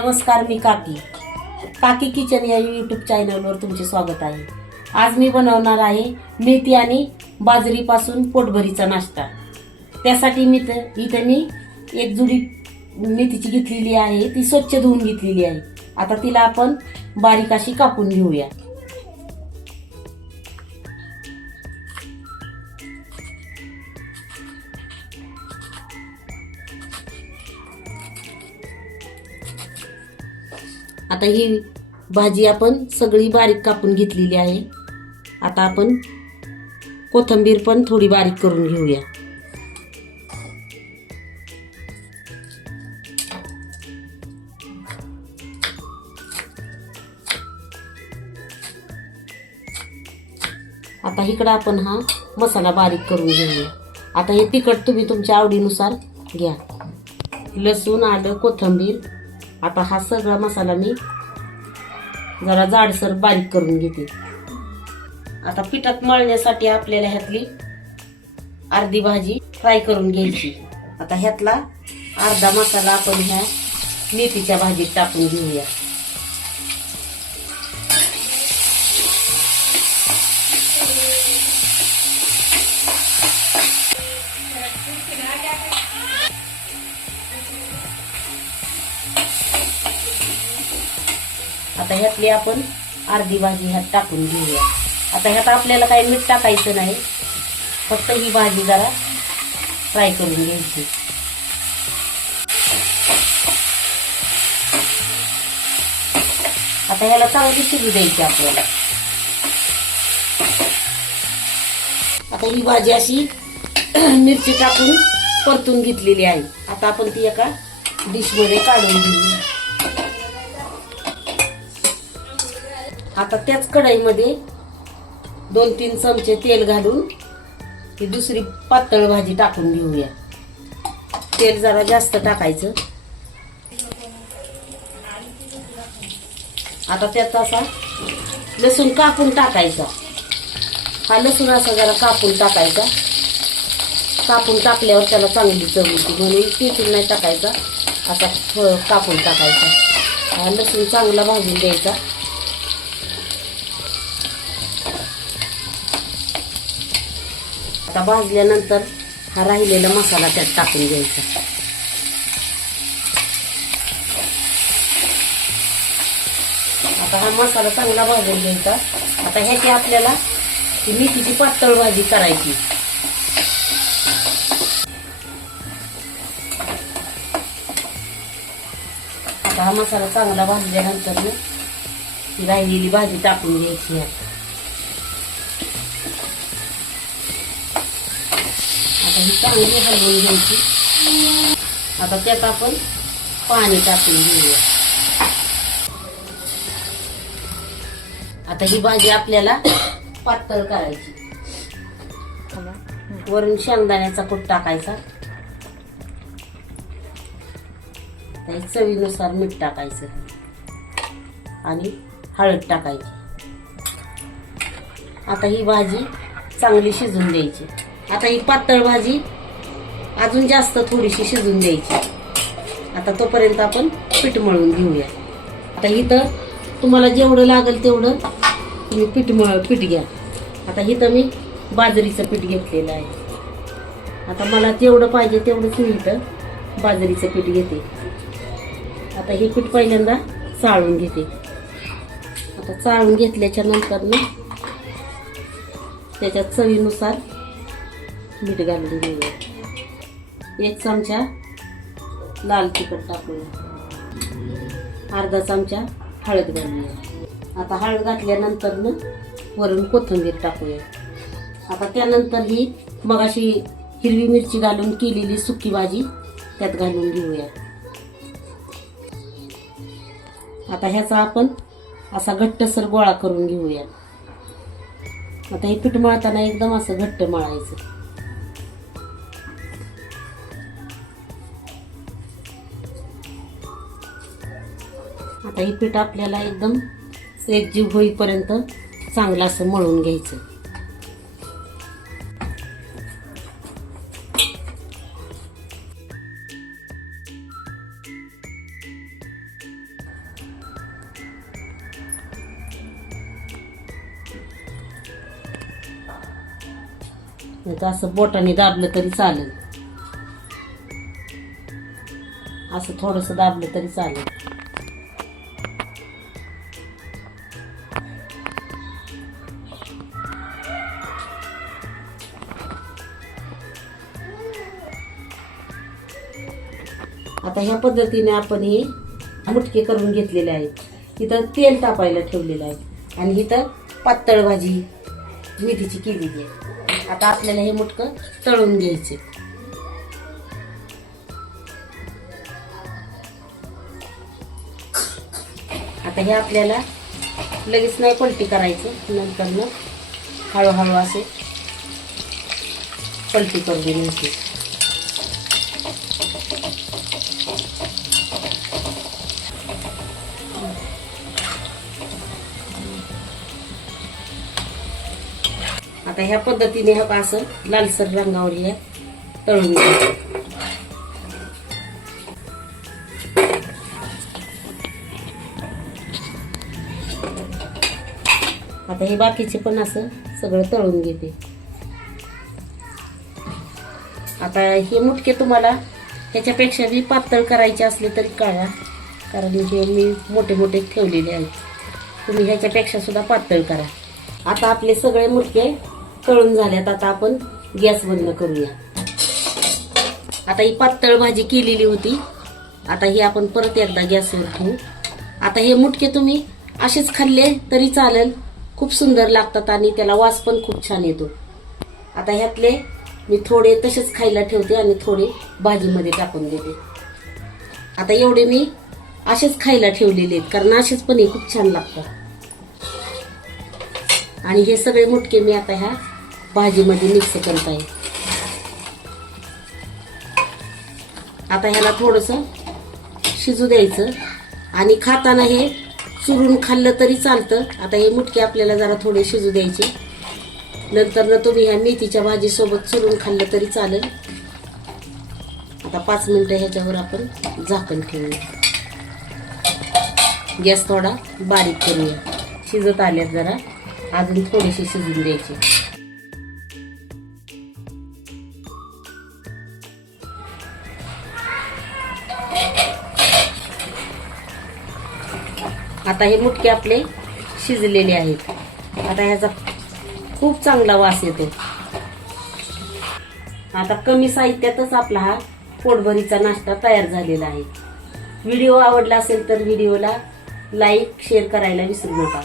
नमस्कार, मी काकी काकी किचन या यूट्यूब चॅनलवर तुमचे स्वागत आहे। आज मी बनवणार आहे मेथी आणि बाजरीपासून पोटभरीचा नाश्ता। त्यासाठी इथे मी एक जुडी मेथीची घेतलेली आहे, ती स्वच्छ धुवून घेतलेली आहे। आता तिला आपण बारीक अशी कापून घेऊया। आता ही भाजी आपण सगळी बारीक कापून घेतलेली आहे। आता आपण कोथिंबीर पण थोडी बारीक करून घेऊया। आता इकडे आपण हा मसाला बारीक करून घेऊया। आता हे तिखट तुम्ही तुमच्या आवडीनुसार घ्या। लसूण, आलं, कोथिंबीर, आता हा सगळा मसाला मी जरा जाडसर बारीक करून घेते। आता पिठात मळण्यासाठी आपल्याला ह्यातली अर्धी भाजी फ्राय करून घ्यायची। आता ह्यातला अर्धा मसाला आपण ह्या मेथीच्या भाजीत टाकून घेऊया। आता ह्यातली आपण अर्धी भाजी ह्यात टाकून घेऊया। आता ह्यात आपल्याला काही मीठ टाकायचं नाही, फक्त ही भाजी जरा फ्राय करून घ्यायची। आता ह्याला चांगली शिजू द्यायची आपल्याला। आता ही भाजी अशी मिरची टाकून परतून घेतलेली आहे। आता आपण ती एका डिश मध्ये काढून घेऊया। आता त्याच कढईमध्ये 2-3 चमचे तेल घालून ही दुसरी पातळ भाजी टाकून घेऊया। तेल जरा जास्त टाकायचं। आता त्यात असा लसूण कापून टाकायचा। हा लसूण असा जरा कापून टाकायचा। कापून टाकल्यावर त्याला चांगली चव येते, म्हणून पेटून नाही टाकायचा, असा कापून टाकायचा। हा लसूण चांगला भाजून द्यायचा। आता भाजल्यानंतर हा राहिलेला मसाला त्यात टाकून द्यायचा। आता हा मसाला चांगला भाजून घ्यायचा। आता ह्याची आपल्याला ही मेथीची पातळ भाजी करायची। आता हा मसाला चांगला भाजल्यानंतर ही राहिलेली भाजी टाकून घ्यायची ह्यात। ही चांगली हलवून घ्यायची। आता त्यात आपण पाणी टाकून घेऊया। आता ही भाजी आपल्याला पातळ करायची। वरून शेंगदाण्याचा कूट टाकायचा। चवीनुसार मीठ टाकायचं आणि हळद टाकायची। आता ही भाजी चांगली शिजून द्यायची। आता ही पातळ भाजी अजून जास्त थोडीशी शिजून द्यायची। आता तोपर्यंत आपण पीठ मळून घेऊया। आता इथं तुम्हाला जेवढं लागेल तेवढं तुम्ही पीठ घ्या। आता इथं मी बाजरीचं पीठ घेतलेलं आहे। आता मला जेवढं पाहिजे तेवढंच मी इथं बाजरीचं पीठ घेते। आता हे पीठ पहिल्यांदा चाळून घेते। आता चाळून घेतल्याच्या नंतर ना त्याच्यात चवीनुसार मीठ घालून घेऊया। 1 चमचा लाल तिखट टाकूया। अर्धा चमचा हळद घालूया। आता हळद घातल्यानंतर ना वरून कोथिंबीर टाकूया। आता त्यानंतर ही मगाशी हिरवी मिरची घालून केलेली सुकी भाजी त्यात घालून घेऊया। आता ह्याचा आपण असा घट्टसर गोळा करून घेऊया। आता हे पीठ मळताना एकदम असं घट्ट मळायचं। आता हे पीठ आपल्याला एकदम एकजीव होईपर्यंत चांगलं असं मळून घ्यायचं। नाही तर असं बोटाने दाबलं तरी चालेल. असं थोडंसं दाबलं तरी चालेल. आता ह्या पद्धतीने आपण हे मुटके करून घेतलेले आहेत. इथं तेल तापायला ठेवलेलं आहे आणि इथं पातळ भाजी मेथीची केलेली आहे. आता आपल्याला हे मुटकं तळून घ्यायचे. आता हे आपल्याला लगेच नाही पलटी करायचं, नंतर हळूहळू असे पलटी करून घ्यायची. आता ह्या पद्धतीने असं लालसर रंगावर हे तळून घ्यायचं. आता हे बाकीचे पण असं सगळं तळून घेते. आता हे मुटके तुम्हाला ह्याच्यापेक्षा बी पातळ करायचे असले तरी काढा, कारण हे मी मोठे मोठे ठेवलेले आहेत. तुम्ही ह्याच्यापेक्षा सुद्धा पातळ करा. आता आपले सगळे मुटके तळून झाल्यात. आता आपण गॅस बंद करूया. आता ही पातळ भाजी केलेली होती. आता ही आपण परत एकदा गॅसवर ठेवू. आता हे मुटके तुम्ही असेच खाल्ले तरी चालेल, खूप सुंदर लागतात आणि त्याला वास पण खूप छान येतो. आता ह्यातले मी थोडे तसेच खायला ठेवते आणि थोडे भाजीमध्ये टाकून देते. आता एवढे मी असेच खायला ठेवलेले आहेत, कारण असेच पण हे खूप छान लागतात. आणि हे सगळे मुटके मी आता ह्या भाजीमध्ये मिक्स करत आहे. आता ह्याला थोडंसं शिजू द्यायचं आणि खाताना हे चुरून खाल्लं तरी चालतं. आता हे मुटके आपल्याला जरा थोडे शिजू द्यायचे. नंतर तुम्ही ह्या मेथीच्या भाजीसोबत चुरून खाल्लं तरी चालेल. आता 5 मिनिटं ह्याच्यावर आपण झाकण ठेवूया. गॅस थोडा बारीक करूया. शिजत आल्यात जरा, अजून थोडेसे शिजून द्यायचे. आता हे मुटके आपले शिजलेले आहेत. आता ह्याचा खूप चांगला वास येतो. आता कमी साहित्यातच आपला हा पोटभरीचा नाश्ता तयार झालेला आहे. व्हिडिओ आवडला असेल तर व्हिडिओला लाईक शेअर करायला विसरू नका.